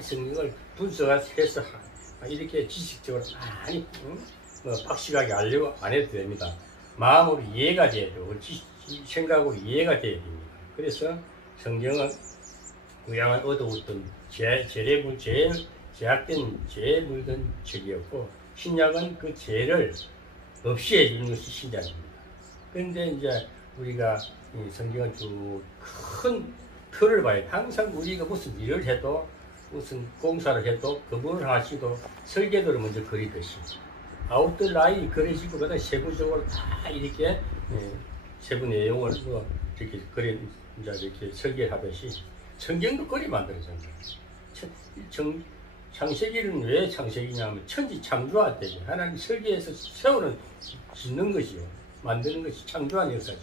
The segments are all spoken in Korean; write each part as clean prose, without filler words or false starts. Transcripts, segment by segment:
성경을 분석해서 이렇게 지식적으로 많이 박식하게 알려고 안 해도 됩니다. 마음으로 이해가 돼야 되고 생각으로 이해가 돼야 됩니다. 그래서 성경은 구약은 얻어왔던 제약된 죄에 물든 책이었고, 신약은 그 죄를 없이 해주는 것이 신약입니다. 그런데 이제 우리가 이 성경은 쭉 큰 틀을 봐야 돼. 항상 우리가 무슨 일을 해도 무슨 공사를 해도 그분을 하시도 설계도를 먼저 그리듯이 아웃돌 라인이 그려지고 그다음 세부적으로 다 이렇게 세부 내용을 이렇게 이제 이렇게 설계하듯이 성경도 그리 만들어졌어요. 창세기는 왜 창세기냐면 천지 창조할 때죠. 하나님 설계해서 세우는 짓는 것이요, 만드는 것이 창조한 역사죠.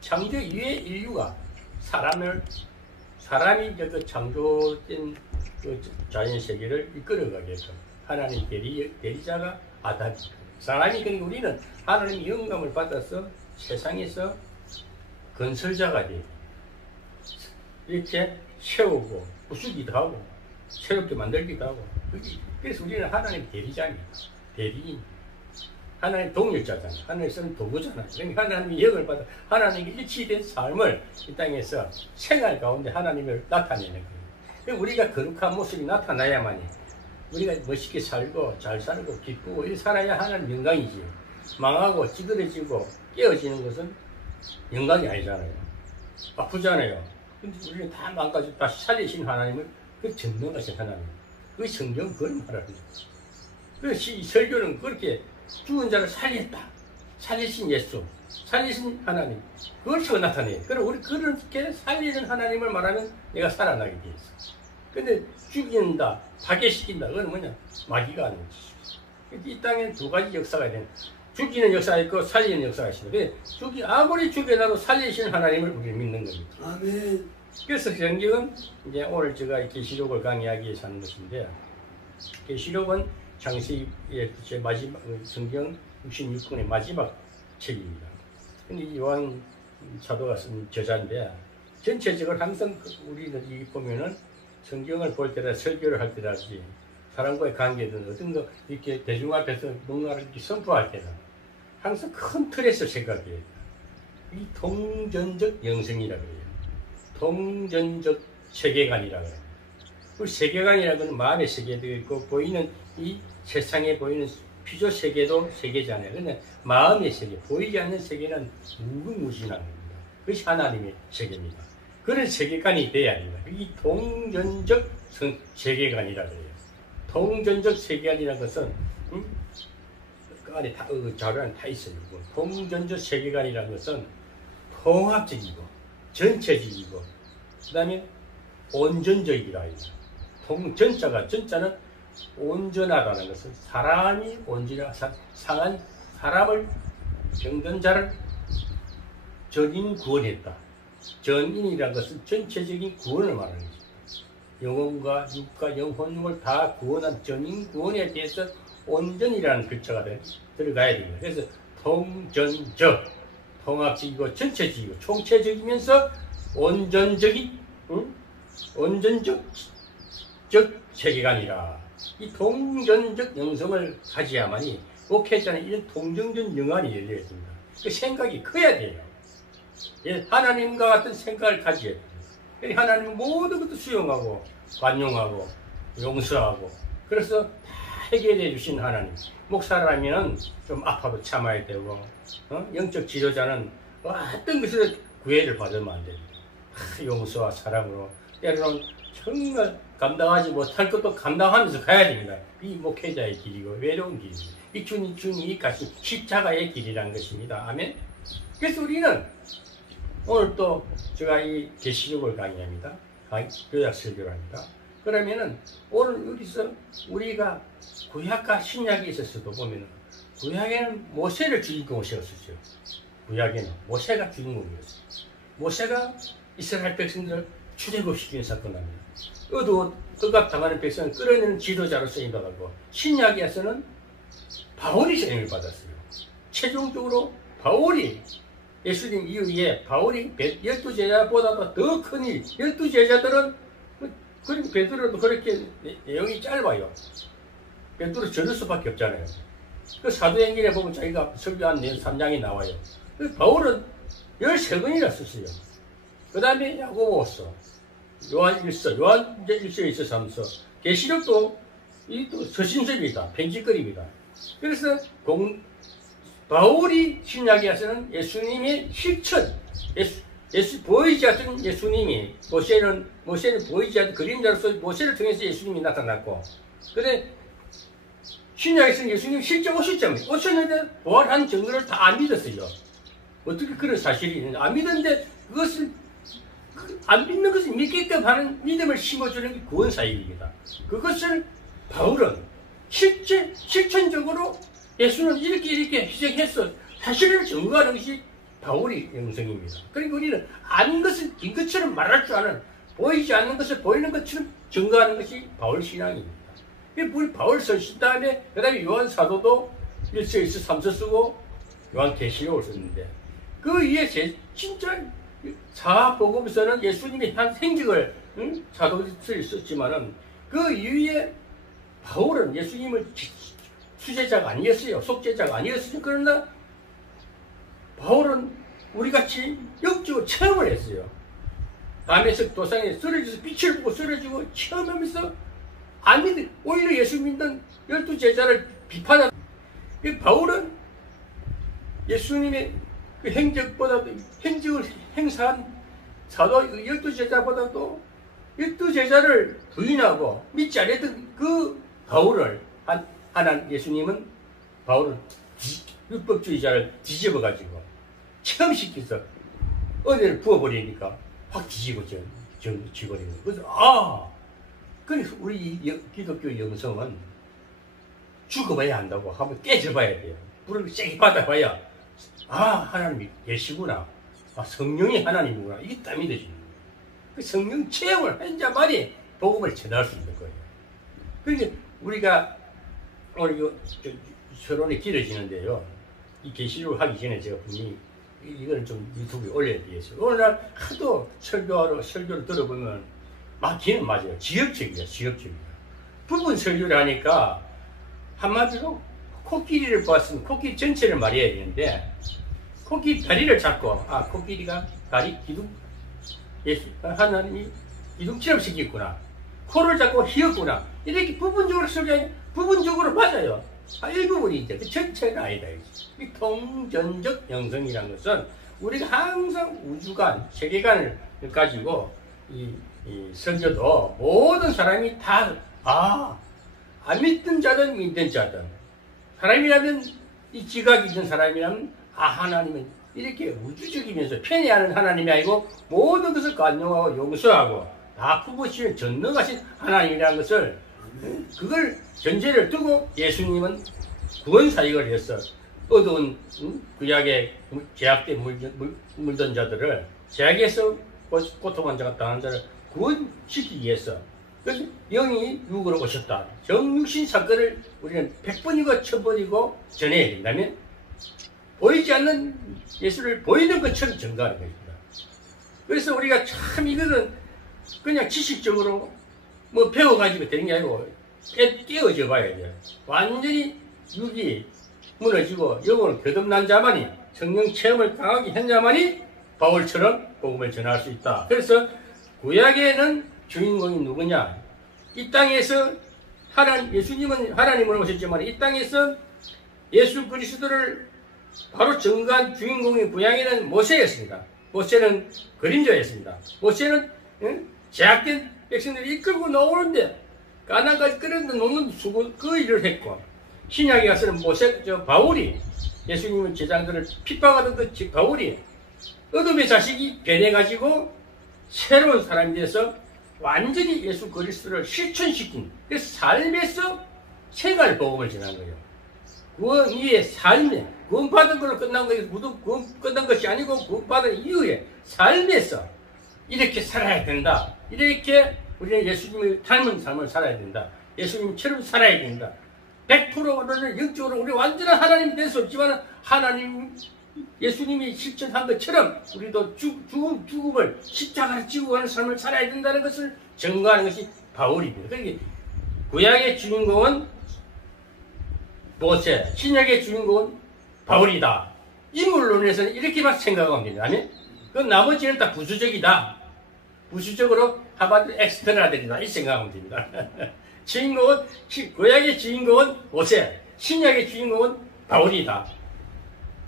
창조 이후에 인류가 사람이 그 창조된 그 자연 세계를 이끌어가게끔 하나님 대리자가 아담. 사람이, 그러니까 우리는 하나님의 영감을 받아서 세상에서 건설자가 돼. 이렇게 세우고 부수기도 하고 새롭게 만들기도 하고. 그래서 우리는 하나님 대리자입니다. 대리인. 하나님 동역자잖아요. 하나님 쓰는 도구잖아요. 그러니까 하나님의 영을 받아 하나님의 일치된 삶을 이 땅에서 생활 가운데 하나님을 나타내는 거예요. 그러니까 우리가 거룩한 모습이 나타나야만이 우리가 멋있게 살고 잘 살고 기쁘고 이렇게 살아야 하나님 영광이지. 망하고 찌그러지고 깨어지는 것은 영광이 아니잖아요. 아프잖아요. 근데 우리는 다 망가지고 다시 살리신 하나님을 그 전능하신 하나님. 그 성경은 그걸 말하는 거예요. 그래서 이 설교는 그렇게 죽은 자를 살렸다. 살리신 예수, 살리신 하나님. 그걸 지금 나타내요. 그럼 우리 그렇게 살리는 하나님을 말하면 내가 살아나게 돼 있어. 근데 죽인다, 파괴시킨다. 그건 뭐냐? 마귀가 하는 짓이죠. 이 땅엔 두 가지 역사가 있는. 죽이는 역사가 있고 살리는 역사가 있습니다. 아무리 죽여놔도 살리신 하나님을 우리는 믿는 겁니다. 아멘. 그래서 성경은 이제 오늘 제가 계시록을 강의하기 위해서 하는 것인데, 계시록은 창세기의 제 마지막 성경 66권의 마지막 책입니다. 근데 요한 사도가 쓴 저자인데, 전체적으로 항상 우리는 이 보면은 성경을 볼 때나 설교를 할 때라든지 사람과의 관계든 어떤 거 이렇게 대중 앞에서 뭔가를 이렇게 선포할 때는 항상 큰 틀에서 생각해야 돼요. 이 동전적 영성이라고 해요. 동전적 세계관이라고 해요. 그 세계관이라는 것은 마음의 세계도 있고 보이는 이 세상에 보이는 피조 세계도 세계잖아요. 근데 마음의 세계, 보이지 않는 세계는 무궁무진한 겁니다. 그것이 하나님의 세계입니다. 그런 세계관이 돼야 합니다. 이 동전적 세계관이라고 해요. 동전적 세계관이라는 것은 그 안에 다 자료 안에 다 있어요. 동전적 세계관이라는 것은 통합적이고 전체적이고 그 다음에 온전적이라 해요. 전자는 온전하다는 것은 사람이 온전하고 상한 사람을 병든 자를 전인 구원했다. 전인이라는 것은 전체적인 구원을 말하는 거죠. 영혼과 육과 영혼육을 다 구원한 전인 구원에 대해서 온전이라는 글자가 들어가야 됩니다. 그래서 통전적, 통합적이고 전체적이고 총체적이면서 온전적인 온전적 세계관이라. 이 동전적 영성을 가져야만이 목회자는 이런 동전적 영안이 열려야 됩니다. 그 생각이 커야 돼요. 하나님과 같은 생각을 가져야 돼요. 하나님은 모든 것도 수용하고 관용하고 용서하고 그래서 다 해결해 주신 하나님. 목사라면 좀 아파도 참아야 되고 영적 지도자는 어떤 것을 구애를 받으면 안 됩니다. 용서와 사랑으로 때로는 정말 감당하지 못할 것도 감당하면서 가야 됩니다. 이 목회자의 길이고 외로운 길입니다. 이 주님이 가신 십자가의 길이라는 것입니다. 아멘. 그래서 우리는 오늘 또 제가 이 계시록을 강의합니다. 요약 설교를 합니다. 그러면은 오늘 여기서 우리가 구약과 신약에 있어서도 보면은 구약에는 모세를 주인공으로 세웠었죠. 구약에는 모세가 주인공이었어요. 모세가 이스라엘 백성들을 출애굽시키는 사건입니다. 억압당하는 백성을 끌어내는 지도자로 쓰임받았고, 신약에서는 바울이 쓰임을 받았어요. 최종적으로 바울이 예수님 이후에 바울이 12제자보다도 더 크니 12제자들은 그리고 베드로도 그렇게 내용이 짧아요. 베드로 저럴 수밖에 없잖아요. 그 사도행전에 보면 자기가 설교한 내용 3장이 나와요. 바울은 13권이나 썼어요. 그 다음에 야고보서, 요한일서, 요한일서에 있어 3서, 계시록도 이 또 서신서입니다. 편지거리입니다. 그래서 바울이 신약에서는 예수님의 실천, 보이지 않던 예수님이, 모세는 보이지 않던 그림자로서 모세를 통해서 예수님이 나타났고, 근데 신약에서는 예수님이 실제 오셨는데 부활한 증거를 다 안 믿었어요. 어떻게 그런 사실이 있는지 안 믿었는데 그것을 안 믿는 것을 믿게끔 하는 믿음을 심어주는 게 구원사역입니다. 그것을 바울은 실천적으로 예수는 이렇게 희생했어. 사실을 증거하는 것이 바울의 영성입니다. 그러니까 우리는 아는 것을 긴 것처럼 말할 줄 아는, 보이지 않는 것을 보이는 것처럼 증거하는 것이 바울 신앙입니다. 우리 바울서 쓴 다음에, 그 다음에 요한 사도도 1서, 2서, 3서 쓰고 요한 계시록을 썼는데, 그 위에 진짜 사복음서는 예수님의 한 행적을 사도들이 썼지만은 그 이후에 바울은 예수님을 수제자가 아니었어요. 속죄자가 아니었어요. 그러나 바울은 우리같이 영적으로 체험을 했어요. 담에서 도상에 쓰러져서 빛을 보고 쓰러지고 체험하면서 안 믿는, 오히려 예수 믿는 12제자를 비판하는, 바울은 예수님의 그 행적을 행사한 사도 12제자보다도 12제자를 부인하고 믿지 않았던 그 바울을 예수님은 바울은 율법주의자를 뒤집어가지고 체험시켜서 은혜를 부어버리니까 확 뒤집어버리는 거예요. 그래서 그래서 우리 기독교 영성은 죽어봐야 한다고 한번 깨져봐야 돼요. 불을 세게 받아봐야 하나님이 계시구나. 성령이 하나님이구나. 이게 딱 믿어지는 거예요. 그 성령 체험을 한 자만이 복음을 전할 수 있는 거예요. 그러니까 우리가 오늘 서론이 길어지는데요. 이 계시록을 하기 전에 제가 분명히 이거는 좀 유튜브에 올려야 되겠어요. 오늘날 하도 설교를 들어보면 맞기는 맞아요. 지역적이야. 부분 설교를 하니까 한마디로 코끼리를 보았으면 코끼리 전체를 말해야 되는데, 코끼리 다리를 잡고 코끼리가 다리 하나님이 기둥처럼 생겼구나, 코를 잡고 휘었구나, 이렇게 부분적으로 설교하니 부분적으로 맞아요. 일부분이죠. 그 전체가 아니다. 이 통전적 영성이라는 것은 우리가 항상 우주관, 세계관을 가지고 이 설교도 모든 사람이 다 안 믿든 자든 믿든 자든, 사람이라면 이 지각이 있는 사람이라면 하나님은 이렇게 우주적이면서 편애하는 하나님이 아니고 모든 것을 관용하고 용서하고 다 품으시는 전능하신 하나님이라는 것을, 그걸 전제를 두고 예수님은 구원사역을 해서 어두운 구약의 죄악에 물든 자들을, 죄악에서 고통한 자가 당한 자를 구원시키기 위해서, 그래서 영이 육으로 오셨다. 정육신 사건을 우리는 100번이고 1000번이고 전해야 된다면, 보이지 않는 예수를 보이는 것처럼 증거하는 것입니다. 그래서 우리가 참 이거는 그냥 지식적으로 배워가지고 되는 게 아니고 깨어져 봐야 돼요. 완전히 육이 무너지고 영혼을 거듭난 자만이, 성령 체험을 강하게 한 자만이 바울처럼 복음을 전할 수 있다. 그래서 구약에는 주인공이 누구냐? 이 땅에서 예수님은 하나님으로 오셨지만 이 땅에서 예수 그리스도를 바로 증거한 주인공이 구약에는 모세였습니다. 모세는 그림자였습니다. 모세는 제약된 백성들을 이끌고 나오는데 가나안까지 끌어다 놓는 수고, 그 일을 했고, 신약에 가서는 바울이 예수님의 제자들을 핍박하던 그 바울이 어둠의 자식이 변해가지고 새로운 사람이 돼서 완전히 예수 그리스도를 실천시킨, 그래서 삶에서 생활 복음을 전한 거예요. 구원 위에 삶에, 구원받은 걸로 끝난 것이 끝난 것이 아니고 구원받은 이후에 삶에서 이렇게 살아야 된다. 이렇게 우리는 예수님을 닮은 삶을 살아야 된다. 예수님처럼 살아야 된다. 100%는 영적으로 우리 완전한 하나님이 될 수 없지만 하나님 예수님이 실천한 것처럼 우리도 죽음을 십자가를 지고 가는 삶을 살아야 된다는 것을 증거하는 것이 바울입니다. 그러니까 구약의 주인공은 모세, 신약의 주인공은 바울이다. 인물론에서는 이렇게만 생각하면 됩니다. 아니? 그 나머지는 다 부수적이다. 부수적으로 한마디로 엑스터나들이다. 이 생각하면 됩니다. 주인공은, 구약의 주인공은 모세, 신약의 주인공은 바울이다.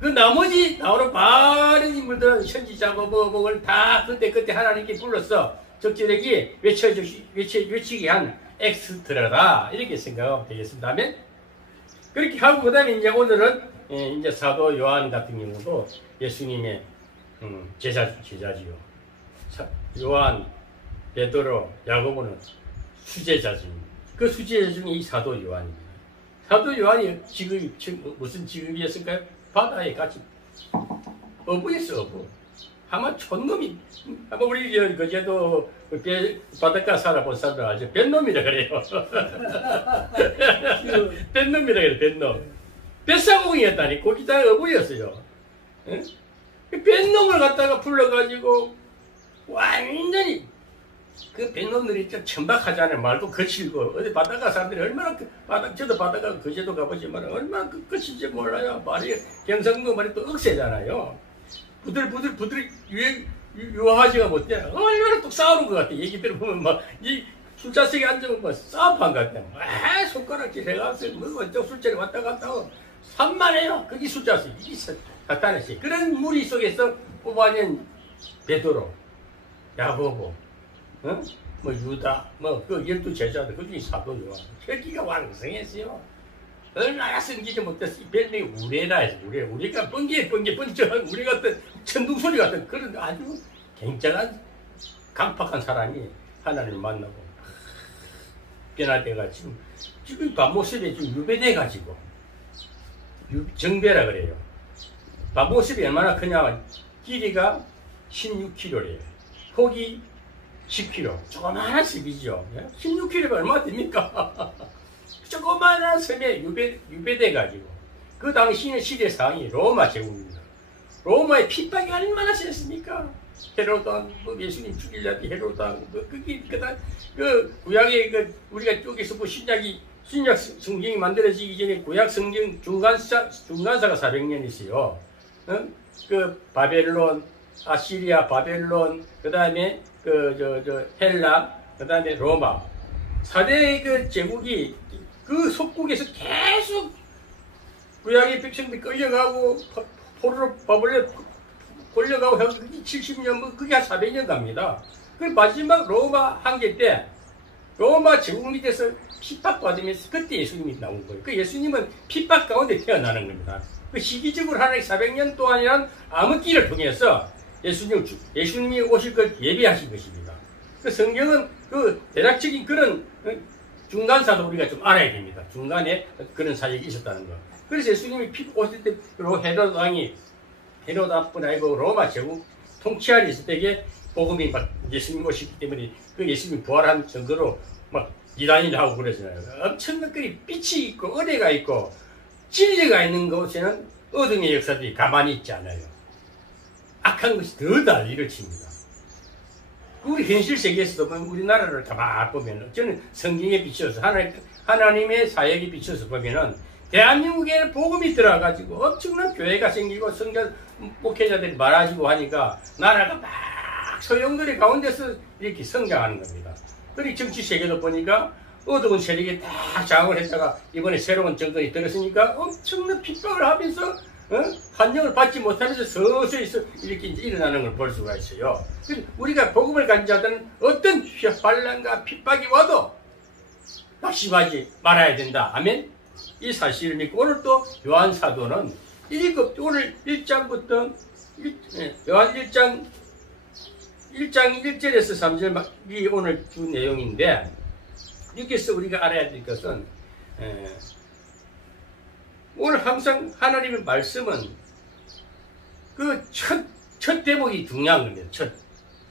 그 나머지 나오는 많은 인물들은 선지자고 뭐를 다 그때 하나님께 불러서 적절하게 외치게 한 엑스트라다. 이렇게 생각하면 되겠습니다. 아멘? 그렇게 하고, 그 다음에 이제 오늘은, 이제 사도 요한 같은 경우도 예수님의, 제자지요. 요한, 베드로, 야고보는 수제자지. 그 수제자 중에 이 사도 요한입니다. 사도 요한이 무슨 직업이었을까요? 바다에 같이 어부였어, 어부. 아마 촌놈이, 아마 우리 그제도 바닷가 살아본 사람들 아주 뱃놈이라 그래요. 뱃놈이라 그래요, 뱃놈. 뱃사공이었다니, 거기 다 어부였어요. 응? 뱃놈을 갖다가 불러가지고 완전히 그 뱃놈들이 좀 천박하잖아요. 말도 거칠고 어디 바닷가 사람들이 얼마나 저도 바닷가 그제도 가보지만 얼마나 거칠지 몰라요. 말이 경상도 말이 또 억세잖아요. 부들 유하지가 못해. 얼마나 또 싸우는 것 같아. 얘기 들어보면 막 이 술자석에 앉으면 뭐 싸움한 것 같아. 손가락질 해가서 뭐 어쩌고 술자리 왔다 갔다 하고 산만해요. 그게 술자석. 이게 사탄의 그런 무리 속에서 뽑아낸 베드로, 야고보, 뭐 유다, 뭐 그 12제자들 그중에 사도 요한 혈기가 왕성했어요. 얼마나 숨기지 못했어. 별명이 우레라 해서 우리가 번쩍한 우리 같은 천둥소리 같은 그런 아주 굉장한 강팍한 사람이 하나님을 만나고 변화돼가지고 지금 밤모습에 좀 유배돼가지고 정배라 그래요. 밤모습이 얼마나 크냐. 길이가 16km래요. 폭이 10km. 조그마한 습이죠. 16km가 얼마 됩니까? 조그마한 섬에 유배돼가지고 그 당시의 시대 상황이 로마 제국입니다. 로마의 핍박이 얼마나 심했습니까? 헤로당, 예수님 죽이려고 헤로당, 그 구약의 우리가 쪽에서 신약 성경이 만들어지기 전에 구약 성경 중간사가 400년 있어요. 그 바벨론, 아시리아, 바벨론, 그 다음에 헬라, 그 다음에 로마. 4대의 그 제국이 그 속국에서 계속 구약의 백성들이 끌려가고, 포로로 바벨론에 끌려가고 해서 70년, 뭐 그게 한 400년 갑니다. 그 마지막 로마 한계 때, 로마 제국 밑에서 핍박받으면서 그때 예수님이 나온 거예요. 그 예수님은 핍박 가운데 태어나는 겁니다. 그 시기적으로 하나님 400년 동안이란 암흑기를 통해서 예수님이 오실 걸 예비하신 것입니다. 그 성경은 그 대략적인 그런 중간사도 우리가 좀 알아야 됩니다. 중간에 그런 사역이 있었다는 거. 그래서 예수님이 오실 때 헤롯 왕이 헤롯 앞뿐 아니고 로마 제국 통치하에 있을 때에 복음이 막 예수님 오시기 때문에 그 예수님 부활한 정도로 막 이단이를 하고 그러잖아요. 엄청난 빛이 있고 은혜가 있고 진리가 있는 곳에는 어둠의 역사들이 가만히 있지 않아요. 악한 것이 더 난리를 칩니다. 우리 현실 세계에서도 보면 우리나라를 가만히 보면 저는 성경에 비춰서 하나님의 사역에 비춰서 보면은 대한민국에 복음이 들어가지고 엄청난 교회가 생기고 성전 목회자들이 많아지고 하니까 나라가 막 소용돌이 가운데서 이렇게 성장하는 겁니다. 그리고 정치 세계도 보니까 어두운 세력이 딱 장악을 했다가 이번에 새로운 정권이 들었으니까 엄청난 핍박을 하면서 환영을 받지 못하면서 서서히 이렇게 이제 일어나는 걸 볼 수가 있어요. 그래서 우리가 복음을 가진 자들은 어떤 환란과 핍박이 와도 낙심하지 말아야 된다. 아멘. 이 사실을 믿고 오늘 또 요한 사도는 오늘 1장부터 요한 1장 1절에서 3절이 오늘 주 내용인데 여기서 우리가 알아야 될 것은 오늘 항상 하나님의 말씀은 그 첫 대목이 중요한 겁니다.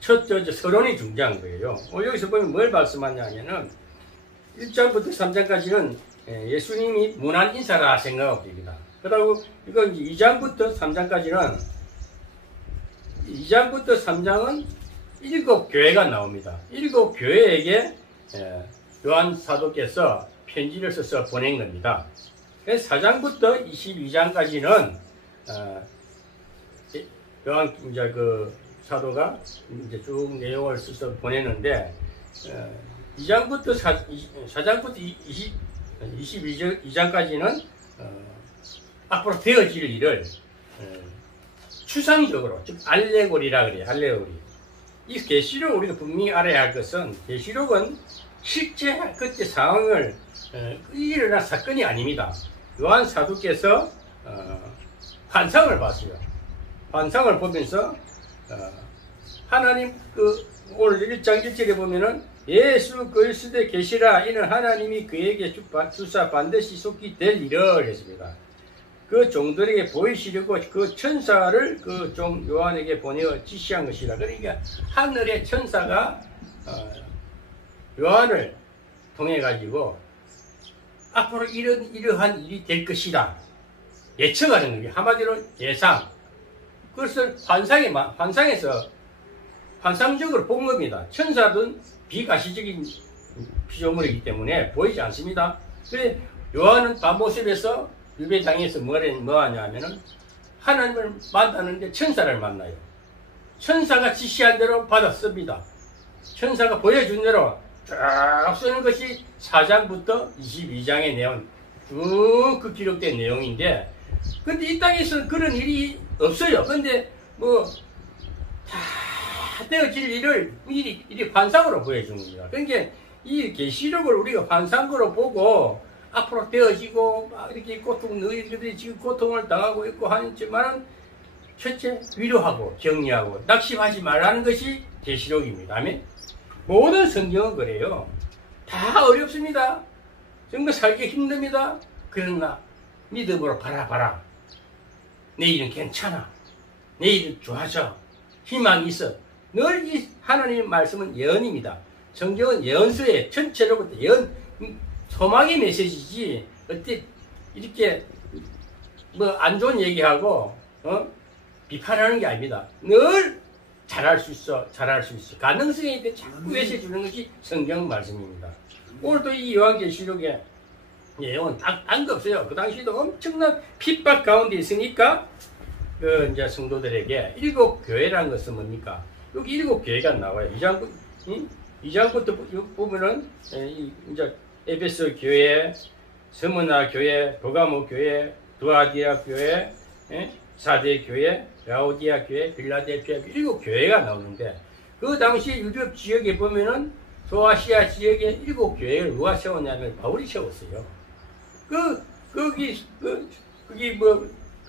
첫 서론이 중요한 거예요. 여기서 보면 뭘 말씀하냐 하면은 1장부터 3장까지는 예수님이 무난 인사라 생각하고 됩니다. 그리고 이건 2장부터 3장까지는 2장부터 3장은 7교회가 나옵니다. 7교회에게 요한 사도께서 편지를 써서 보낸 겁니다. 4장부터 22장까지는 요한 이제 그 사도가 이제 쭉 내용을 써서 보내는데 2장부터 4장부터 22장까지는 앞으로 되어질 일을 추상적으로, 즉 알레고리라 그래요. 알레고리. 이 계시록 우리가 분명히 알아야 할 것은 계시록은 실제 그때 상황을 일어난 사건이 아닙니다. 요한 사도께서 환상을 봤어요. 환상을 보면서 하나님 오늘 1장 1절에 보면은 예수 그리스도의 계시라 이는 하나님이 그에게 주사 반드시 속히 될 일을 했습니다. 그 종들에게 보이시려고 그 천사를 그 종 요한에게 보내어 지시한 것이라. 그러니까 하늘의 천사가 요한을 통해 가지고 앞으로 이러한 일이 될 것이다 예측하는 거예요. 한마디로 예상. 그것을 환상에서 환상적으로 본 겁니다. 천사든 비가시적인 피조물이기 때문에 보이지 않습니다. 그래 요한은 밤모습에서 유배당에서 뭐하냐 하면은 하나님을 만나는데 천사를 만나요. 천사가 지시한 대로 받았습니다. 천사가 보여준 대로 쫙 쓰는 것이 4장부터 22장의 내용, 쭉 그 기록된 내용인데, 근데 이 땅에서는 그런 일이 없어요. 근데 다 되어질 일을 미리 환상으로 보여주는 겁니다. 그러니까 이 계시록을 우리가 환상으로 보고 앞으로 되어지고 막 이렇게 너희들이 지금 고통을 당하고 있고 하지만은 첫째 위로하고 격려하고 낙심하지 말라는 것이 계시록입니다. 아멘. 모든 성경은 그래요. 다 어렵습니다. 정말 살기 힘듭니다. 그러나 믿음으로 바라봐라. 내일은 괜찮아. 내일은 좋아져. 희망이 있어. 늘 이 하나님의 말씀은 예언입니다. 성경은 예언서에 전체로부터 소망의 메시지지 어때 이렇게 안 좋은 얘기하고 비판하는 게 아닙니다. 늘 잘할 수 있어. 가능성에 대해 자꾸 외쳐주는 것이 성경 말씀입니다. 오늘도 이 요한계시록에 내용은 딴 거 없어요. 그 당시에도 엄청난 핍박 가운데 있으니까 이제 성도들에게 7교회라는 것은 뭡니까? 여기 7교회가 나와요. 2장부터 보면은 이제 에베소 교회, 스무나 교회, 버가모 교회, 두아디아 교회, 사대 교회, 라오디아 교회, 빌라델피아 교회 7교회가 나오는데, 그 당시 유럽 지역에 보면은 소아시아 지역에 7교회를 누가 세웠냐면 바울이 세웠어요. 거기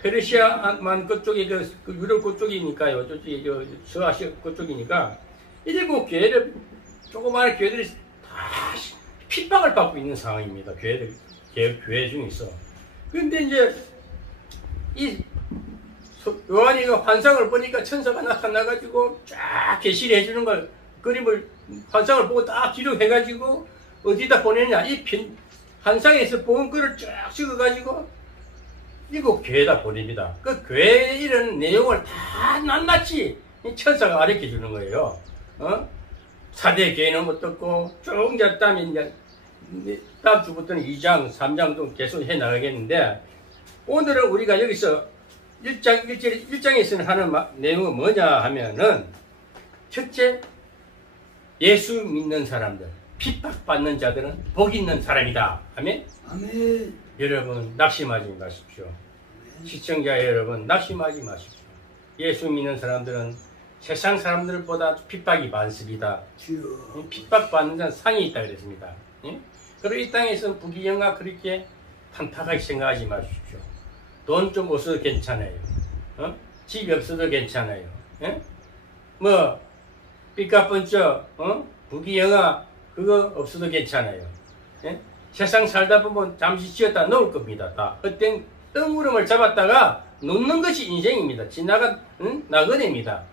페르시아만 그쪽에 그 유럽 그쪽이니까요. 저쪽에 서아시아 그쪽이니까 7교회를 조그마한 교회들이 다 핍박을 받고 있는 상황입니다. 교회 중에서. 근데 이제 요한이 환상을 보니까 천사가 나타나가지고 쫙 계시를 해주는 걸, 그림을, 환상을 보고 딱 기록해가지고 어디다 보내냐. 환상에서 본 거를 쫙 찍어가지고 7교회에다 보냅니다. 그 교회에 이런 내용을 다 낱낱이 천사가 가르쳐 주는 거예요. 사대 교회는 어떻고, 쭉 이제 다음 주부터는 2장, 3장도 계속 해 나가겠는데, 오늘은 우리가 여기서 1장에서는 하는 내용은 뭐냐 하면은, 첫째, 예수 믿는 사람들, 핍박받는 자들은 복 있는 사람이다. 아멘? 아멘. 여러분, 낙심하지 마십시오. 시청자 여러분, 낙심하지 마십시오. 예수 믿는 사람들은 세상 사람들보다 핍박이 많습니다. 핍박받는 자는 상이 있다 그랬습니다. 그리고 이 땅에서 부귀영화 그렇게 탐탁하게 생각하지 마십시오. 돈 좀 없어도 괜찮아요. 집이 없어도 괜찮아요. 삐까뻔쩍, 부귀영화 그거 없어도 괜찮아요. 세상 살다 보면 잠시 쉬었다 놓을 겁니다. 다. 어떤 뜬구름을 잡았다가 놓는 것이 인생입니다. 지나간 나그네입니다.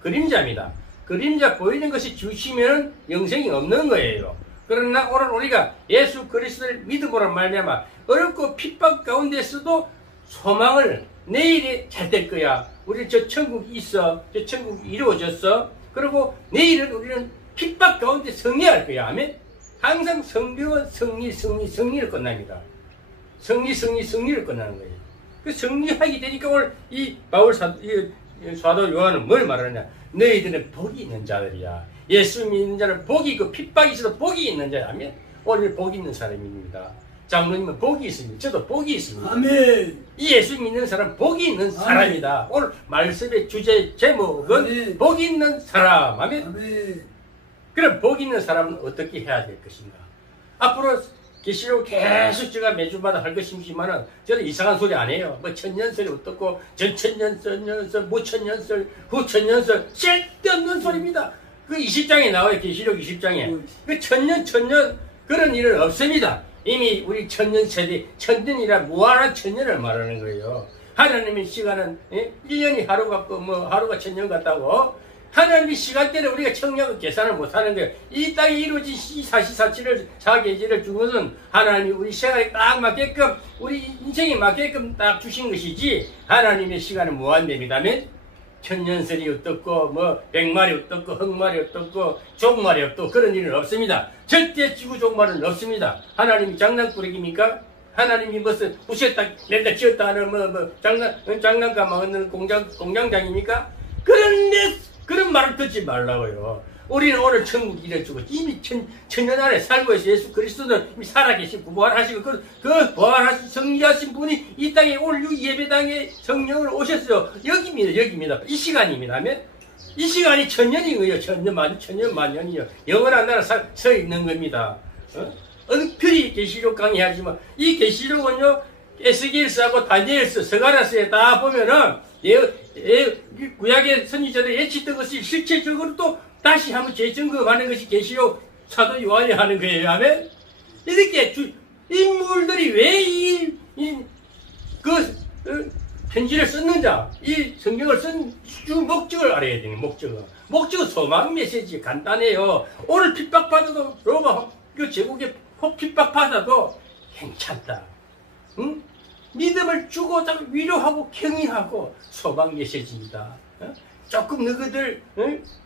그림자입니다. 그림자 보이는 것이 주시면 영생이 없는 거예요. 그러나 오늘 우리가 예수 그리스도를 믿음으로 말미암아 어렵고 핍박 가운데서도 소망을 내일이 잘 될 거야. 우리 저 천국이 있어. 저 천국이 이루어졌어. 그리고 내일은 우리는 핍박 가운데 승리할 거야. 아멘. 항상 성경은 승리를 끝납니다. 승리를 끝나는 거예요. 그 승리하게 되니까 오늘 이 바울 사도 요한은 뭘 말하느냐? 너희들은 복이 있는 자들이야. 예수 믿는 자는 복이 있고 핍박이 있어도 복이 있는 자야. 아멘. 오늘 복이 있는 사람입니다. 장로님은 복이 있습니다. 저도 복이 있습니다. 아멘. 이 예수 믿는 사람 복이 있는 사람이다. 오늘 말씀의 주제 제목은 아멘. 복이 있는 사람. 아멘. 아멘. 그럼 복이 있는 사람은 어떻게 해야 될 것인가? 앞으로 계시록 계속 제가 매주마다 할 것이지만은 저는 이상한 소리 안 해요. 뭐 천년설이 어떻고 전천년설, 모천년설, 후천년설 쓸데없는 소리입니다. 그 20장에 나와요. 계시록 20장에. 그 천년 그런 일은 없습니다. 이미 우리 천년 세대, 천년이라 무한한 천년을 말하는 거예요. 하나님의 시간은 1년이 하루 같고 뭐 하루가 천년 같다고. 하나님의 시간대를 우리가 청량하게 계산을 못하는 거예요. 이 땅에 이루어진 이 사시사치를 사계절을 준 것은 하나님이 우리 생활에 딱 맞게끔 우리 인생에 맞게끔 딱 주신 것이지 하나님의 시간은 무한대입니다면 천년설이 어떻고 뭐 백말이 어떻고 흑말이 어떻고 종말이 어떻고 그런 일은 없습니다. 절대 지구 종말은 없습니다. 하나님이 장난꾸러기입니까? 하나님이 무슨 부셨다 맨날 지었다 하는 뭐 장난감 하는 공장장입니까? 그런 말을 듣지 말라고요. 우리는 오늘 천국 이래주고 이미 천년 안에 살고 있어. 예수 그리스도는 이미 살아계시고 부활하시고 그 부활하신 승리하신 분이 이 땅에 오늘 이 예배당에 성령을 오셨어요. 여기입니다. 이 시간입니다. 하면 이 시간이 천년인 거예요. 천년 만년이요. 영원한 나라 서 있는 겁니다. 은필히 계시록 강의하지만 이 계시록은요 에스겔서하고 다니엘서, 스가랴서에 다 보면은 구약의 선지자들이 예측했던 것이 실체적으로 또 다시 한번 재점검하는 것이 계시록 사도 요한이 하는 거예요. 아멘. 이렇게 인물들이 왜 편지를 썼는자, 이 성경을 쓴 목적을 알아야 되는 목적은 소망 메시지 간단해요. 오늘 핍박받아도 로마 그 제국의 핍박받아도 괜찮다. 응? 믿음을 주고 위로하고 격려하고 소망 메시지입니다. 조금 너희들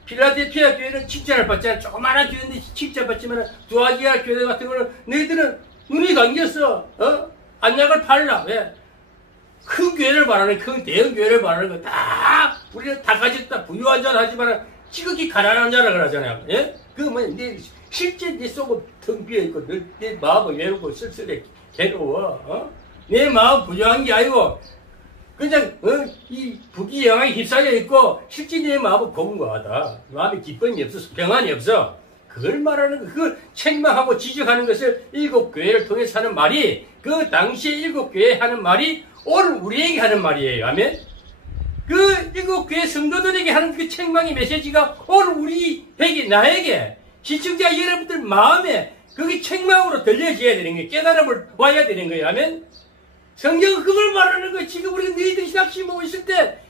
필라델피아 교회는 칭찬을 받잖아. 조그마한 교회인데 칭찬받지만 두아디아 교회 같은 거는 너희들은 눈이 감겼어. 안약을 팔라. 왜? 큰 교회를 말하는 큰 대형 교회를 말하는 거 다 우리는 다 가졌다. 부유한 자는 하지만 지극히 가난한 자라 그러잖아요. 예? 그 뭐냐 실제 네 속은 텅 비어있고 내 마음은 외롭고 쓸쓸해 괴로워. 내 마음 부정한 게 아니고 그냥 이 부귀영화에 휩싸여 있고 실제 내 마음은 공고하다. 마음에 기쁨이 없어 평안이 없어. 그걸 말하는 거. 그걸 책망하고 지적하는 것을 일곱 교회를 통해서 하는 말이 그 당시에 일곱 교회 하는 말이 오늘 우리에게 하는 말이에요. 아멘. 그 일곱 교회 성도들에게 하는 그 책망의 메시지가 오늘 우리에게 나에게 시청자 여러분들 마음에 그게 책망으로 들려져야 되는 거예요. 깨달음을 와야 되는 거예요. 아멘. 성경은 그걸 말하는 거예요. 지금 우리가 너희들이 낚시보고 있을 때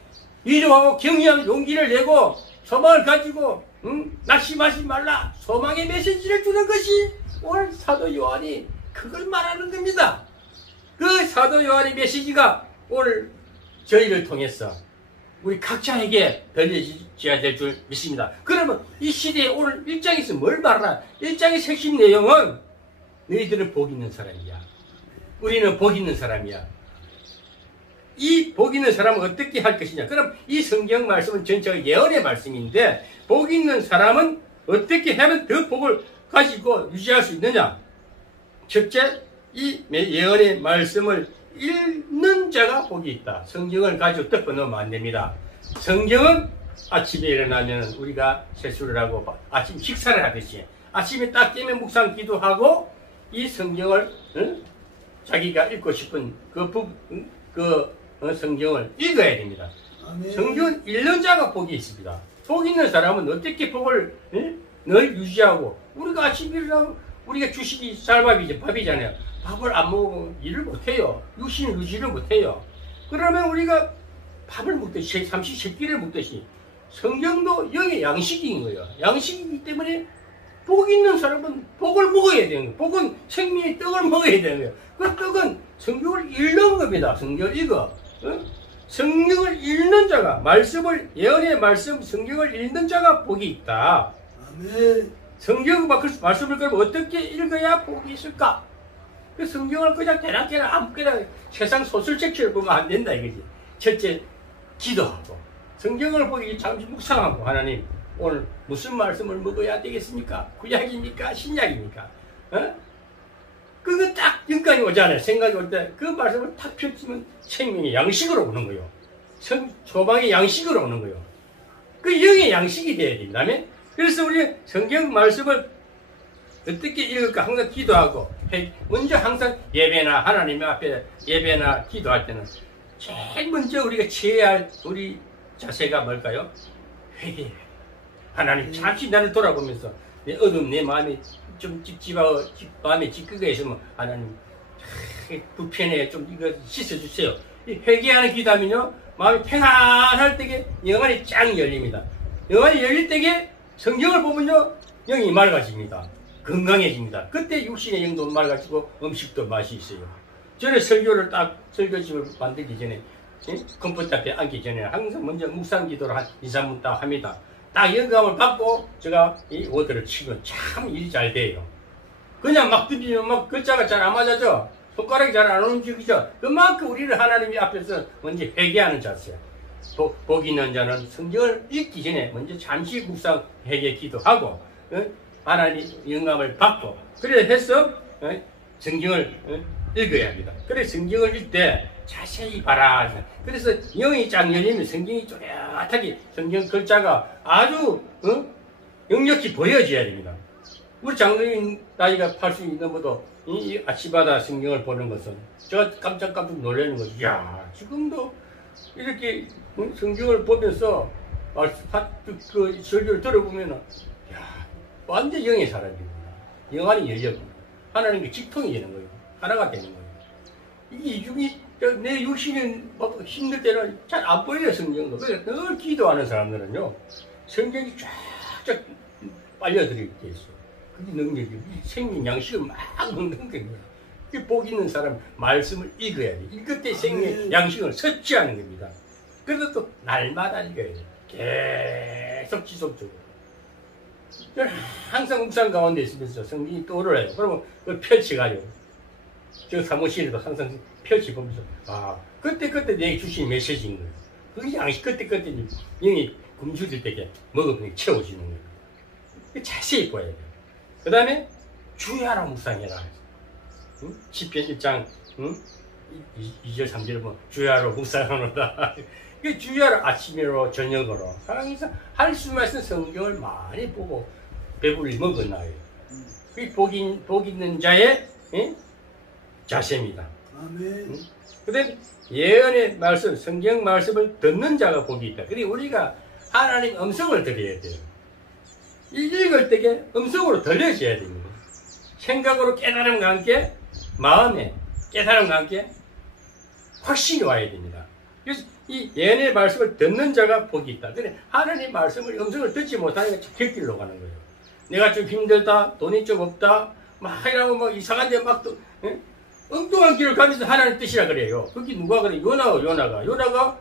위로하고 격려하는 용기를 내고 소망을 가지고 낙심하지 말라. 소망의 메시지를 주는 것이 오늘 사도 요한이 그걸 말하는 겁니다. 그 사도 요한의 메시지가 오늘 저희를 통해서 우리 각자에게 들려져야 될 줄 믿습니다. 그러면 이 시대에 오늘 1장에서 뭘 말하나? 1장의 핵심 내용은 너희들은 복 있는 사람이야. 우리는 복 있는 사람이야. 이 복 있는 사람은 어떻게 할 것이냐? 그럼 이 성경 말씀은 전체가 예언의 말씀인데 복 있는 사람은 어떻게 하면 더 복을 가지고 유지할 수 있느냐? 첫째, 이 예언의 말씀을 읽는 자가 복이 있다. 성경을 가지고 덮어 놓으면 안 됩니다. 성경은 아침에 일어나면 우리가 세수를 하고 아침 식사를 하듯이 아침에 딱 깨면 묵상 기도하고 이 성경을 자기가 읽고 싶은 그 성경을 읽어야 됩니다. 아멘. 성경은 읽는 자가 복이 있습니다. 복 있는 사람은 어떻게 복을 늘 유지하고 우리가 아침에 일어나면 우리가 주식이 쌀밥이죠. 밥이잖아요. 밥을 안 먹으면 일을 못해요. 육신을 유지를 못해요. 그러면 우리가 밥을 먹듯이 잠시 새끼를 먹듯이 성경도 영의 양식인 거예요. 양식이기 때문에 복 있는 사람은 복을 먹어야 되는 거예요. 복은 생명의 떡을 먹어야 되는 거예요. 그 떡은 성경을 읽는 겁니다. 성경을 읽어. 성경을 읽는 자가, 말씀을, 예언의 말씀, 성경을 읽는 자가 복이 있다. 아멘. 성경 말씀을 그럼 어떻게 읽어야 복이 있을까? 그 성경을 그냥 대낮게나 아무거나 세상 소설책처럼 보면 안 된다 이거지. 첫째, 기도하고 성경을 보기 잠시 묵상하고 하나님 오늘 무슨 말씀을 먹어야 되겠습니까? 구약입니까? 신약입니까? 그거 딱 영감이 오잖아요. 생각이 올 때 그 말씀을 탁 펼치면 생명의 양식으로 오는 거예요. 소망의 양식으로 오는 거예요. 그 영의 양식이 돼야 됩니다. 그래서 우리 성경 말씀을 어떻게 읽을까 항상 기도하고 먼저 항상 예배나 하나님 앞에 예배나 기도할 때는 제일 먼저 우리가 취해야 할 우리 자세가 뭘까요? 회개. 하나님 잠시 나를 돌아보면서 내 어둠 내 마음이 좀 찝찝하고 마음에 찌끄게 있으면 하나님 불편해 좀 이거 씻어주세요. 이 회개하는 기도하면요 마음이 평안할 때에 영안이 쫙 열립니다. 영안이 열릴 때에 성경을 보면요 영이 맑아집니다. 건강해집니다. 그때 육신의 영도 맑아지고 음식도 맛이 있어요. 저는 설교를 딱 설교집을 만들기 전에 컴퓨터 앞에 앉기 전에 항상 먼저 묵상 기도를 한 2, 3분 딱 합니다. 딱 영감을 받고 제가 이 워드를 치면 참 일이 잘 돼요. 그냥 막 드리면 막 글자가 잘 안 맞아져. 손가락이 잘 안 움직이죠. 그만큼 우리를 하나님 앞에서 먼저 회개하는 자세. 복 있는 자는 성경을 읽기 전에 먼저 잠시 묵상 회개 기도하고 하나님 영감을 받고 그래 해서 성경을 읽어야 합니다. 그래 성경을 읽을 때 자세히 봐라. 그래서 영이 쫙 열리면 성경이 쪼렷하게 성경 글자가 아주 역력히 보여져야 됩니다. 우리 장로님 나이가 80이 넘어도 이 아침마다 성경을 보는 것은 제가 깜짝깜짝 놀라는 거죠. 이야 지금도 이렇게 성경을 보면서 그 설교를 들어보면은 야 완전 영의 사람입니다. 영안이 열려집니다. 하나님께 직통이 되는 거예요. 하나가 되는 거예요. 이게 내 육신이 막 힘들 때는 잘 안 보여요 성경도. 그래서 늘 기도하는 사람들은요 성경이 쫙쫙 빨려들게 있어요. 그게 능력이 생명 양식을 막 먹는 거예요. 그 복 있는 사람 말씀을 읽어야 돼. 읽을 때 생명 양식을 섭취하는 겁니다. 그래서 또 날마다 읽어야 돼. 계속 지속적으로. 항상 묵상 가운데 있으면서 성경이 떠오르요. 그러면 그걸 펼쳐가지고 저 사무실에도 항상 펼쳐보면서 아 그때 내 주신 메시지인 거예요. 그 양식 그때 영이 굶주릴 때게 먹으면 채워지는 거예요. 자세히 봐야 돼요. 그 다음에 주야라 묵상해라. 응? 시편 1장 2절 3절을 보면 주야로 묵상하노라. 그 주야를 아침으로 저녁으로 항상 할 수만 있는 성경을 많이 보고 배불리 먹어놔요. 그게 복 있는 자의 자세입니다. 아멘. 그다음에 예언의 말씀, 성경 말씀을 듣는 자가 복이 있다. 그리고 우리가 하나님 음성을 들어야 돼요. 읽을 때에 음성으로 들려져야 됩니다. 생각으로 깨달음과 함께 마음에 깨달음과 함께 확신이 와야 됩니다. 그래서 이 예언의 말씀을 듣는 자가 복이 있다. 그래 하나님 말씀을 음성을 듣지 못하니까 곁길로 가는 거예요. 내가 좀 힘들다, 돈이 좀 없다, 막 이러고 막 이상한 데 막 또 엉뚱한 길을 가면서 하나님 뜻이라 그래요. 그게 누가 그래? 요나가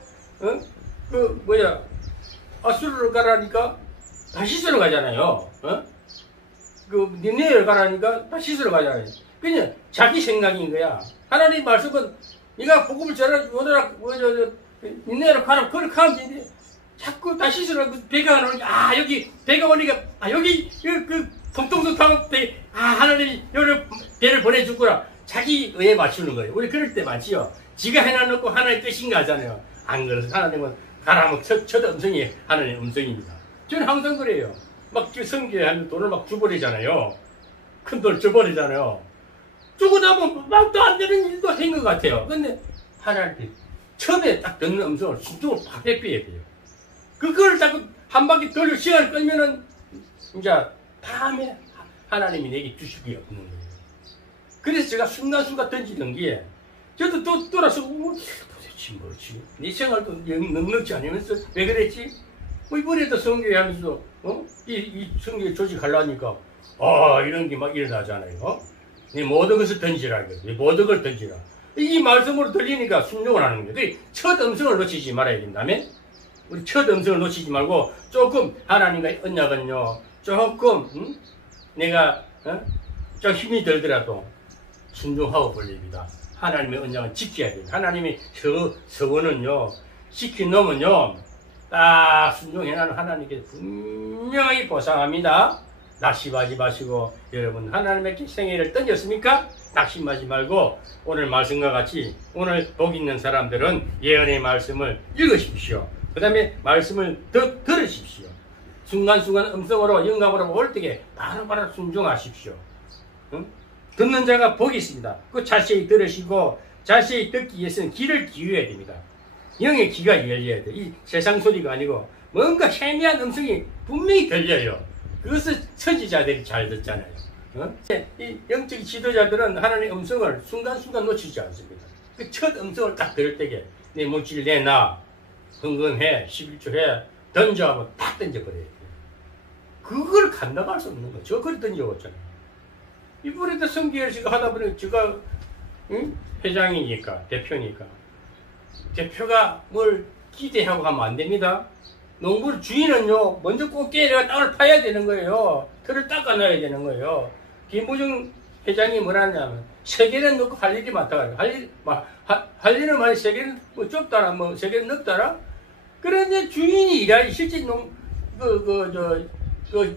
아수르를 가라니까 다시스로 가잖아요. 그 니네를 가라니까 다시스로 가잖아요. 그냥 자기 생각인 거야. 하나님 말씀은 네가 복음을 전하라 니네를 가라 그렇게 하면 되는데 자꾸 다시스로 배가 오니까 여기 배가 오니까 여기 그 통통통통 배 하나님이 여기 배를 보내주구나. 자기 의에 맞추는 거예요. 우리 그럴 때 맞지요. 지가 해놔놓고 하나님의 뜻인가 하잖아요. 안 그래서 하나님은 가라면 첫 음성이 하나님의 음성입니다. 저는 항상 그래요. 막 성교하면 돈을 막 줘버리잖아요. 큰 돈 줘버리잖아요. 주고 나면 막도 안 되는 일도 한 것 같아요. 근데 하나님께 처음에 딱 듣는 음성을 순종을 팍 빼야 돼요. 그걸 자꾸 한 바퀴 돌려 시간을 끌면은 이제 다음에 하나님이 내게 주실 게 없는 거예요. 그래서 제가 순간순간 던지는 게 저도 또 돌아서 도대체 뭐지? 내 생활도 넉넉지 않으면서 왜 그랬지? 뭐 이번에도 성교회 하면서 이 성교회 조직하려니까 이런 게 막 일어나잖아요. 네 모든 것을 던지라. 네 모든 걸 던지라. 이 말씀으로 들리니까 순종을 하는 거예요. 첫 음성을 놓치지 말아야 된다면 우리 첫 음성을 놓치지 말고 조금 하나님과의 언약은요. 조금 내가 좀 힘이 들더라도 순종하고 벌립니다. 하나님의 언약은 지켜야 돼요. 하나님의 서원은요. 지켜놓으면요. 딱 순종해나는 하나님께 분명히 보상합니다. 낙심하지 마시고 여러분 하나님의 생애를 던졌습니까? 낙심하지 말고 오늘 말씀과 같이 오늘 복 있는 사람들은 예언의 말씀을 읽으십시오. 그 다음에 말씀을 들으십시오. 순간순간 음성으로 영감으로 올 때에 바로바로 순종하십시오. 응? 듣는 자가 복이 있습니다. 그 자세히 들으시고 자세히 듣기 위해서는 귀를 기울여야 됩니다. 영의 귀가 열려야 돼. 이 세상 소리가 아니고 뭔가 희미한 음성이 분명히 들려요. 그것을 선지자들이 잘 듣잖아요. 이 영적 지도자들은 하나님의 음성을 순간순간 놓치지 않습니다. 그 첫 음성을 딱 들을 때에 내 물질 내놔, 헌금해, 11조해, 던져하면 딱 던져버려야 돼요. 그걸 감당할 수 없는 거죠. 그걸 던져왔잖아요. 이번에도 성교회를 제가 하다 보니 제가 회장이니까, 대표니까. 대표가 뭘 기대하고 하면 안 됩니다. 농부를 주인은요, 먼저 꽃게 내가 땅을 파야 되는 거예요. 틀을 닦아놔야 되는 거예요. 김부중 회장이 뭐라냐면, 세계는 넣고 할 일이 많다. 할 일은 많이 세계는 뭐 좁다라, 뭐 세계는 넓다라. 그런데 주인이 일하지, 실제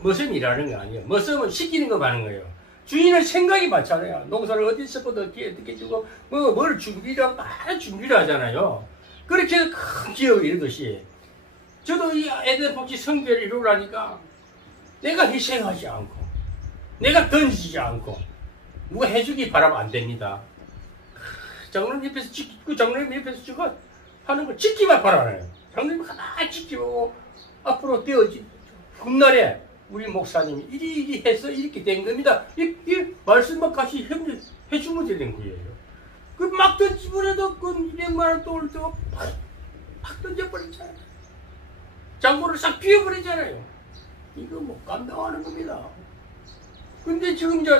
머슴 일하는 거 아니에요. 머슴은 시키는 거 많은 거예요. 주인은 생각이 많잖아요. 농사를 어디서부터 어떻게 주고, 뭘 많은 준비를 하잖아요. 그렇게 해서 큰 기업을 이루듯이, 저도 이 에덴복지 성교회를 이루라니까, 내가 희생하지 않고, 내가 던지지 않고, 누가 해주기 바라면 안 됩니다. 장로님 옆에서 저거 하는 걸 지키만 바라요. 장로님 하나 지키고, 앞으로 훗날에, 우리 목사님이 이리 해서 이렇게 된 겁니다. 이 말씀만 같이 해주면 되는 거예요. 그 막 던지버려도 그 200만원 또 올 때 막 던져버리잖아요. 장고를 싹 비워버리잖아요. 이거 뭐 감당하는 겁니다. 근데 지금 이제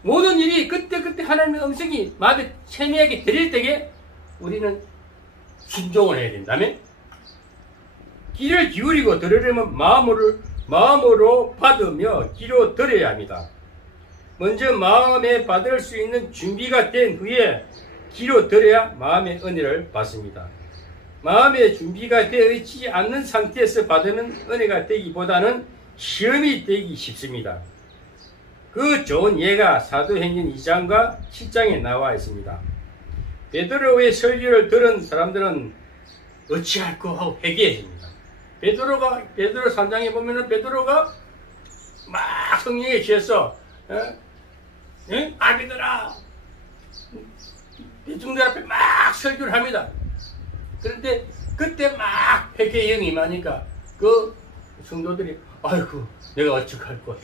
모든 일이 그때 하나님의 음성이 마음에 세미하게 들릴 때에 우리는 순종을 해야 된다면 귀를 기울이고 들으려면 마음으로 받으며 귀로 들어야 합니다. 먼저 마음에 받을 수 있는 준비가 된 후에 귀로 들어야 마음의 은혜를 받습니다. 마음의 준비가 되어 있지 않는 상태에서 받으면 은혜가 되기보다는 시험이 되기 쉽습니다. 그 좋은 예가 사도행전 2장과 7장에 나와 있습니다. 베드로의 설교를 들은 사람들은 어찌할꼬 하고 회개했습니다. 베드로 3장에 보면은 베드로가 막 성령에 취해서 아비들아 대중들 앞에 막 설교를 합니다. 그런데 그때 막 회개의 영이 임하니까 그 성도들이 아이고 내가 어떡할꼬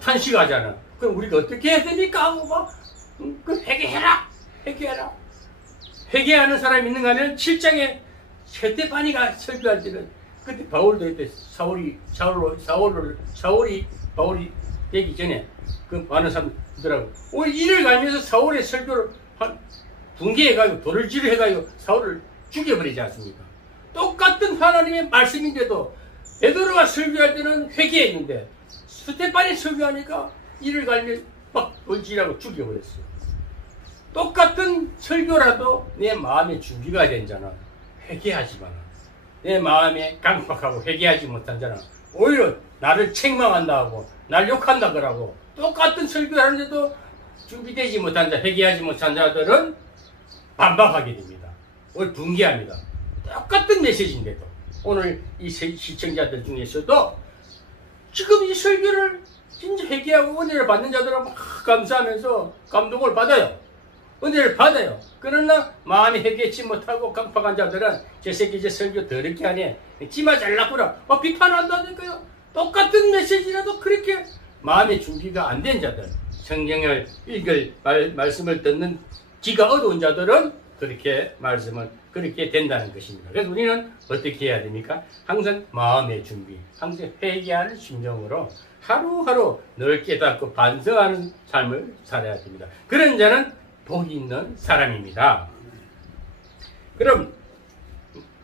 탄식하잖아. 그럼 우리가 어떻게 해야 됩니까? 하고 막 그 회개해라. 회개하는 사람이 있는가 하면 7장에 스데반이가 설교할 때는 그때 바울도 했대. 바울이 되기 전에 그 많은 사람들하고 오늘 이를 갈면서 사울의 설교를 붕괴해가지고 돌을 지르해가지고 사울을 죽여버리지 않습니까? 똑같은 하나님의 말씀인데도 베드로가 설교할 때는 회개했는데 스데반이 설교하니까 이를 갈며 막 돌질하고 죽여버렸어요. 똑같은 설교라도 내 마음의 준비가 된 자는 회개하지 마라. 내 마음에 강박하고 회개하지 못한 자는 오히려 나를 책망한다 하고 날 욕한다 그러고 똑같은 설교를 하는데도 준비되지 못한 자, 회개하지 못한 자들은 반박하게 됩니다. 오늘 붕괴합니다. 똑같은 메시지인데도 오늘 이 시청자들 중에서도 지금 이 설교를 진짜 회개하고 은혜를 받는 자들은 막 감사하면서 감동을 받아요. 은혜를 받아요. 그러나 마음이 회개치 못하고 강팍한 자들은 저 새끼 저 설교 더럽게 하네. 지마 잘났구나. 비판한다니까요. 똑같은 메시지라도 그렇게 마음의 준비가 안 된 자들, 성경을 읽을 말씀을 듣는 귀가 어두운 자들은 그렇게 말씀을 그렇게 된다는 것입니다. 그래서 우리는 어떻게 해야 됩니까? 항상 마음의 준비, 항상 회개하는 심정으로 하루하루 늘 깨닫고 반성하는 삶을 살아야 됩니다. 그런 자는 복이 있는 사람입니다. 그럼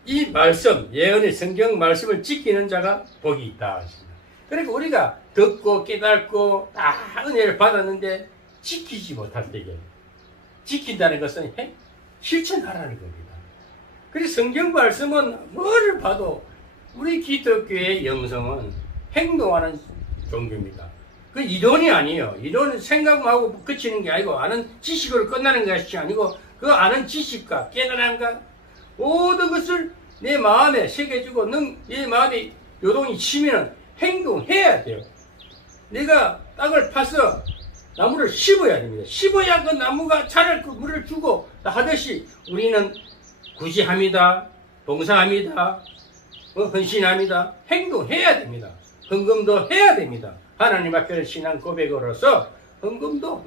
이 말씀, 예언의 성경 말씀을 지키는 자가 복이 있다. 그러니까 우리가 듣고 깨닫고 다 은혜를 받았는데 지키지 못할 때에 지킨다는 것은 실천하라는 겁니다. 그래서 성경 말씀은 뭐를 봐도 우리 기독교의 영성은 행동하는 종교입니다. 그 이론이 아니에요. 이론은 생각하고 그치는 게 아니고 아는 지식으로 끝나는 것이 아니고 그 아는 지식과 깨달음과 모든 것을 내 마음에 새겨주고 내 마음에 요동이 치면 행동해야 돼요. 내가 땅을 파서 나무를 심어야 됩니다. 심어야 그 나무가 자랄 그 물을 주고 하듯이 우리는 구제합니다. 봉사합니다. 헌신합니다. 행동해야 됩니다. 헌금도 해야 됩니다. 하나님 앞에 신앙 고백으로서 헌금도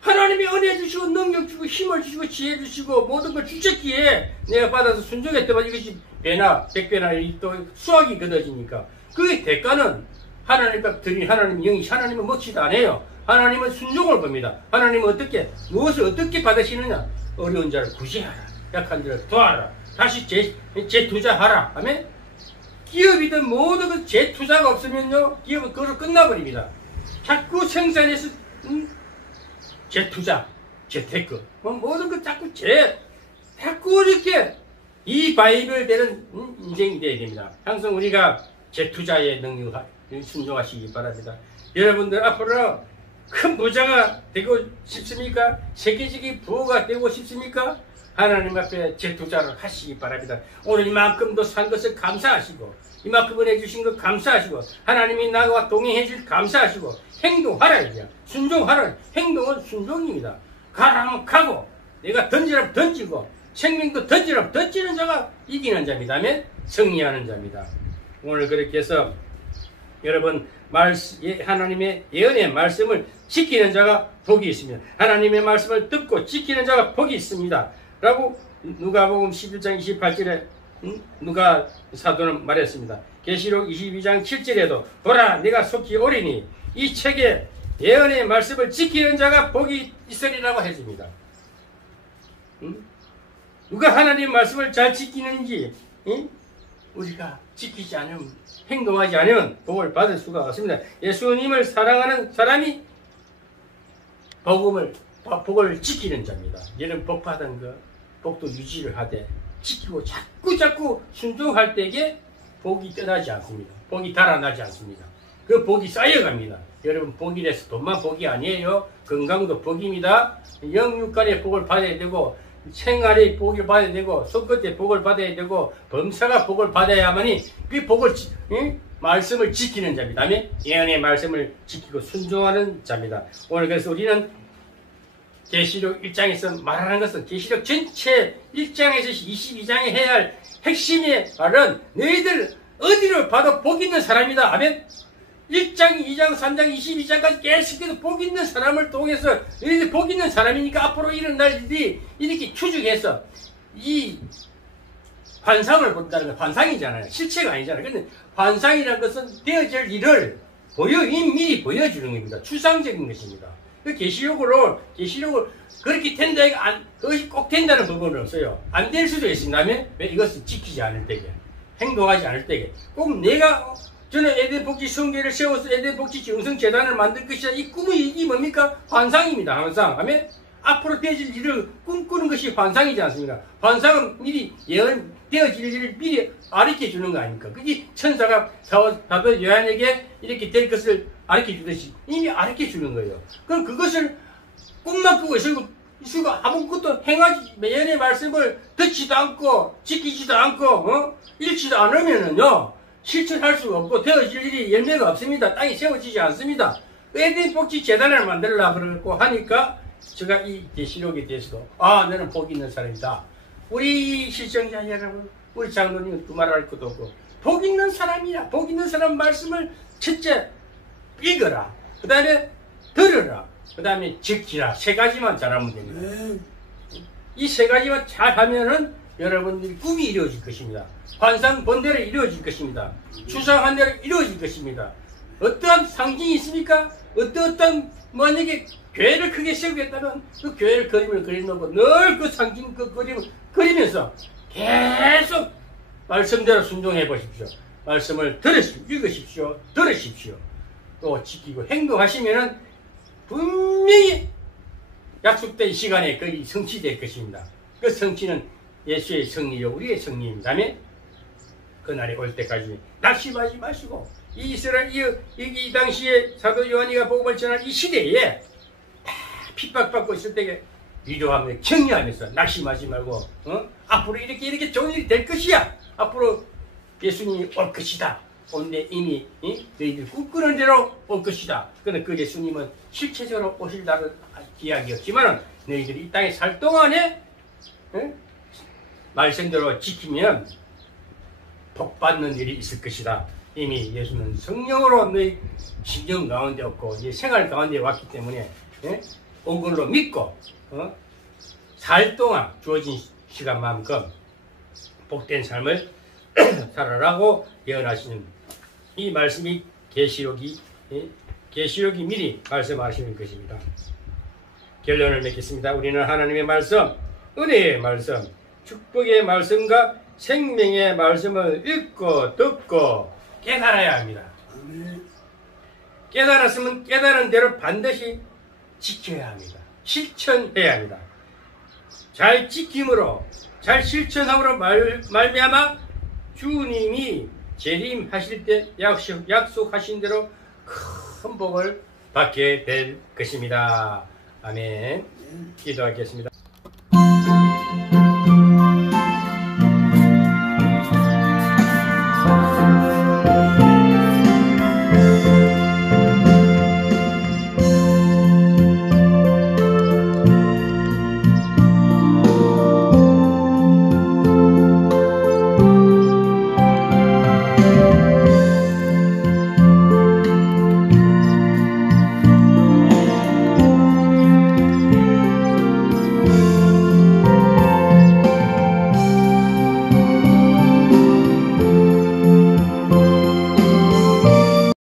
하나님이 은혜 주시고 능력 주시고 힘을 주시고 지혜 주시고 모든 걸 주셨기에 내가 받아서 순종했더만 이것이 배나 백배나 또 수확이 거둬지니까 그 대가는 하나님 앞에 드린 하나님 영이 하나님은 먹지도 않아요. 하나님은 순종을 봅니다. 하나님은 무엇을 어떻게 받으시느냐? 어려운 자를 구제하라. 약한 자를 도와라. 다시 재투자하라. 하면 기업이든 모든 것 재투자가 없으면요 기업은 그걸로 끝나버립니다. 자꾸 생산해서 재투자, 재테크 모든 것 자꾸 자꾸 이렇게 이 바이블대로 인생이 되어야 됩니다. 항상 우리가 재투자에 순종하시기 바랍니다. 여러분들 앞으로 큰 부자가 되고 싶습니까? 세계적인 부호가 되고 싶습니까? 하나님 앞에 재투자를 하시기 바랍니다. 오늘 이만큼도 산 것을 감사하시고 이만큼 은혜 주신 것 감사하시고 하나님이 나와 동행해 줄 감사하시고 행동하라 이제 순종하라. 행동은 순종입니다. 가라면 가고 내가 던지라면 던지고 생명도 던지라면 던지는 자가 이기는 자입니다. 아멘? 승리하는 자입니다. 오늘 그렇게 해서 여러분 하나님의 예언의 말씀을 지키는 자가 복이 있습니다. 하나님의 말씀을 듣고 지키는 자가 복이 있습니다. 라고 누가복음 11장 28절에 누가 사도는 말했습니다. 계시록 22장 7절에도 보라 내가 속히 오리니 이 책에 예언의 말씀을 지키는 자가 복이 있으리라고 해줍니다. 누가 하나님의 말씀을 잘 지키는지 우리가 지키지 않으면 행동하지 않으면 복을 받을 수가 없습니다. 예수님을 사랑하는 사람이 복을 지키는 자입니다. 얘는 복 받은 거 복도 유지를 하되 지키고 자꾸 순종할 때에 복이 떠나지 않습니다. 복이 달아나지 않습니다. 그 복이 쌓여갑니다. 여러분 복이라서 돈만 복이 아니에요. 건강도 복입니다. 영육간의 복을 받아야 되고 생활의 복을 받아야 되고 손끝의 복을 받아야 되고 범사가 복을 받아야만이 그 복을 말씀을 지키는 자입니다. 다음에 예언의 말씀을 지키고 순종하는 자입니다. 오늘 그래서 우리는 계시록 1장에서 말하는 것은 계시록 전체 1장에서 22장에 해야 할 핵심의 말은 너희들 어디를 봐도 복 있는 사람이다. 아멘. 1장, 2장, 3장, 22장까지 계속해서 복 있는 사람을 통해서 너희들 복 있는 사람이니까 앞으로 일어날 일이 이렇게 추측해서 이 환상을 본다는 건 환상이잖아요. 실체가 아니잖아요. 근데 환상이라는 것은 되어질 일을 미리 보여주는 겁니다. 추상적인 것입니다. 그 계시록을 그렇게 된다, 그것이 꼭 된다는 부분은 없어요. 안 될 수도 있습니다. 왜 이것을 지키지 않을 때에, 행동하지 않을 때에, 꼭 저는 에덴 복지 성계를 세워서 에덴 복지 영성재단을 만들 것이다. 이 꿈이 이게 뭡니까? 환상입니다. 항상. 앞으로 되어질 일을 꿈꾸는 것이 환상이지 않습니까? 환상은 미리 되어질 일을 미리 가르쳐 주는 거 아닙니까? 그게 천사가 사도 요한에게 이렇게 될 것을 가르쳐 주듯이 이미 가르쳐 주는 거예요. 그럼 그것을 꿈만 꾸고 있으면 아무것도 행하지, 예언의 말씀을 듣지도 않고, 지키지도 않고, 읽지도 않으면은요, 실천할 수가 없고, 되어질 일이 열매가 없습니다. 땅이 세워지지 않습니다. 에덴 복지 재단을 만들려고 그러고 하니까, 제가 이 계시록에 대해서도, 너는 복 있는 사람이다. 우리 시청자 여러분, 우리 장로님은 그 말할 것도 없고, 복 있는 사람이야. 복 있는 사람 말씀을 첫째 읽어라. 그 다음에 들으라. 그 다음에 지키라. 세 가지만 잘하면 됩니다. 이 세 가지만 잘하면은 여러분들이 꿈이 이루어질 것입니다. 환상 본대로 이루어질 것입니다. 추상한 대로 이루어질 것입니다. 어떠한 상징이 있습니까? 어떤 만약에 교회를 크게 세우겠다면 그 교회를 그림을 그려놓고 늘 그 상징 그 그림을 그리면서 계속 말씀대로 순종해 보십시오. 말씀을 읽으십시오. 들으십시오. 또 지키고 행동하시면은 분명히 약속된 시간에 거의 성취될 것입니다. 그 성취는 예수의 승리요 우리의 승리입니다며 그날이 올 때까지 낙심하지 마시고 이 이스라엘 이 당시에 사도 요한이가 복음을 전한 이 시대에 다 핍박받고 있을 때에 위로하며 격려하면서 낙심하지 말고 앞으로 이렇게 좋은 일이 될 것이야. 앞으로 예수님이 올 것이다. 온데 이미 너희들 꿈꾸는 대로 올 것이다. 그런데 그 예수님은 실체적으로 오실 날은 이야기였지만 너희들이 이 땅에 살 동안에 말씀대로 지키면 복받는 일이 있을 것이다. 이미 예수는 성령으로 너희 신경 가운데 없고 이제 생활 가운데 왔기 때문에 온 걸로 믿고 살 동안 주어진 시간만큼 복된 삶을 살아라고 예언하시는 이 말씀이 계시록이 미리 말씀하시는 것입니다. 결론을 맺겠습니다. 우리는 하나님의 말씀, 은혜의 말씀, 축복의 말씀과 생명의 말씀을 읽고 듣고 깨달아야 합니다. 깨달았으면 깨달은 대로 반드시 지켜야 합니다. 실천해야 합니다. 잘 지킴으로 잘 실천함으로 말미암아 주님이 재림하실 때 약속하신 대로 큰 복을 받게 될 것입니다. 아멘. 기도하겠습니다.